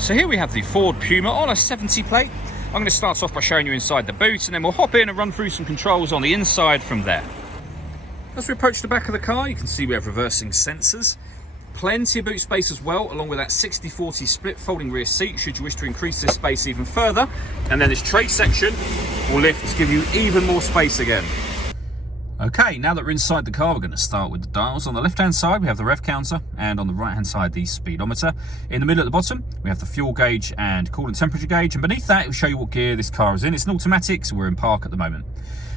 So here we have the Ford Puma on a 70 plate. I'm going to start off by showing you inside the boot, and then we'll hop in and run through some controls on the inside from there. As we approach the back of the car, you can see we have reversing sensors. Plenty of boot space as well, along with that 60-40 split folding rear seat should you wish to increase this space even further. And then this tray section will lift to give you even more space again. Okay, now that we're inside the car, we're going to start with the dials. On the left-hand side, we have the rev counter, and on the right-hand side, the speedometer. In the middle at the bottom, we have the fuel gauge and coolant temperature gauge, and beneath that, it will show you what gear this car is in. It's an automatic, so we're in park at the moment.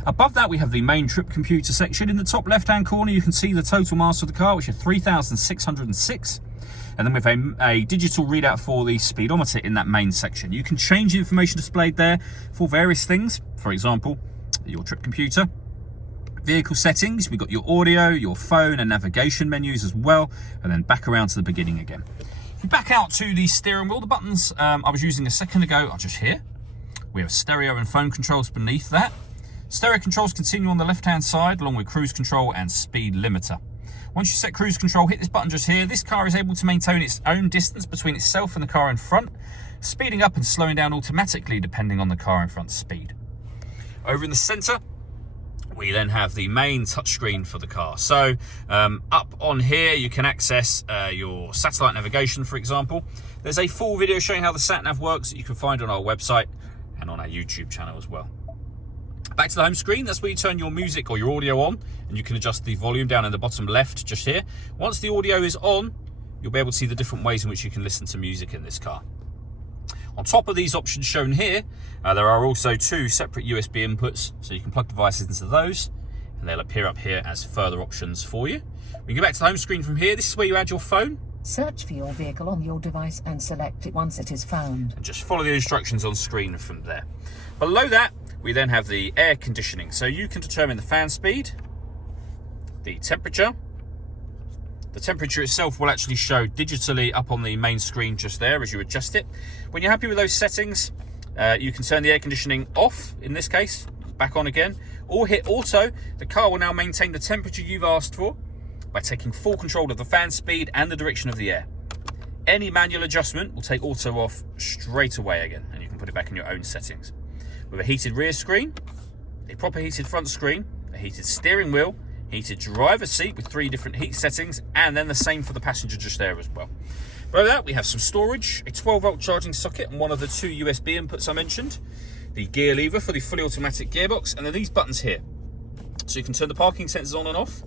Above that, we have the main trip computer section. In the top left-hand corner, you can see the total miles of the car, which are 3,606. And then we have a digital readout for the speedometer in that main section. You can change the information displayed there for various things. For example, your trip computer. Vehicle settings, we've got your audio, your phone and navigation menus as well, and then back around to the beginning again. If we back out to the steering wheel, the buttons I was using a second ago are just here. We have stereo and phone controls beneath that. Stereo controls continue on the left-hand side, along with cruise control and speed limiter. Once you set cruise control, hit this button just here. This car is able to maintain its own distance between itself and the car in front, speeding up and slowing down automatically depending on the car in front's speed. Over in the center, we then have the main touchscreen for the car. So up on here, you can access your satellite navigation, for example. There's a full video showing how the sat-nav works that you can find on our website and on our YouTube channel as well. Back to the home screen, that's where you turn your music or your audio on, and you can adjust the volume down in the bottom left just here. Once the audio is on, you'll be able to see the different ways in which you can listen to music in this car. On top of these options shown here, there are also two separate USB inputs, so you can plug devices into those, and they'll appear up here as further options for you. We can go back to the home screen from here. This is where you add your phone. Search for your vehicle on your device and select it once it is found. And just follow the instructions on screen from there. Below that, we then have the air conditioning. So you can determine the fan speed, the temperature. The temperature itself will actually show digitally up on the main screen just there as you adjust it. When you're happy with those settings, you can turn the air conditioning off, in this case, back on again, or hit auto. The car will now maintain the temperature you've asked for by taking full control of the fan speed and the direction of the air. Any manual adjustment will take auto off straight away again, and you can put it back in your own settings. With a heated rear screen, a proper heated front screen, a heated steering wheel, heated driver's seat with 3 different heat settings, and then the same for the passenger just there as well. Below that, we have some storage, a 12-volt charging socket and one of the 2 USB inputs I mentioned, the gear lever for the fully automatic gearbox, and then these buttons here. So you can turn the parking sensors on and off.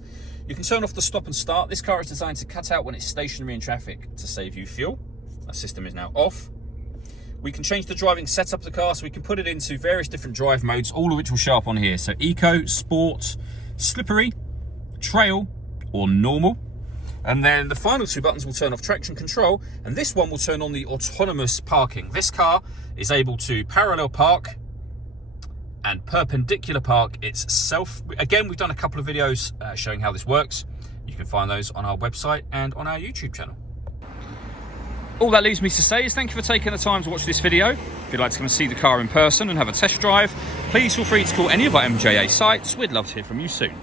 You can turn off the stop and start. This car is designed to cut out when it's stationary in traffic to save you fuel. That system is now off. We can change the driving setup of the car, so we can put it into various different drive modes, all of which will show up on here. So Eco, Sport, Slippery, Trail, or Normal. And then the final 2 buttons will turn off traction control, and this one will turn on the autonomous parking. This car is able to parallel park and perpendicular park itself. Again, we've done a couple of videos showing how this works. You can find those on our website and on our YouTube channel. All that leaves me to say is thank you for taking the time to watch this video. If you'd like to come and see the car in person and have a test drive, please feel free to call any of our MJA sites. We'd love to hear from you soon.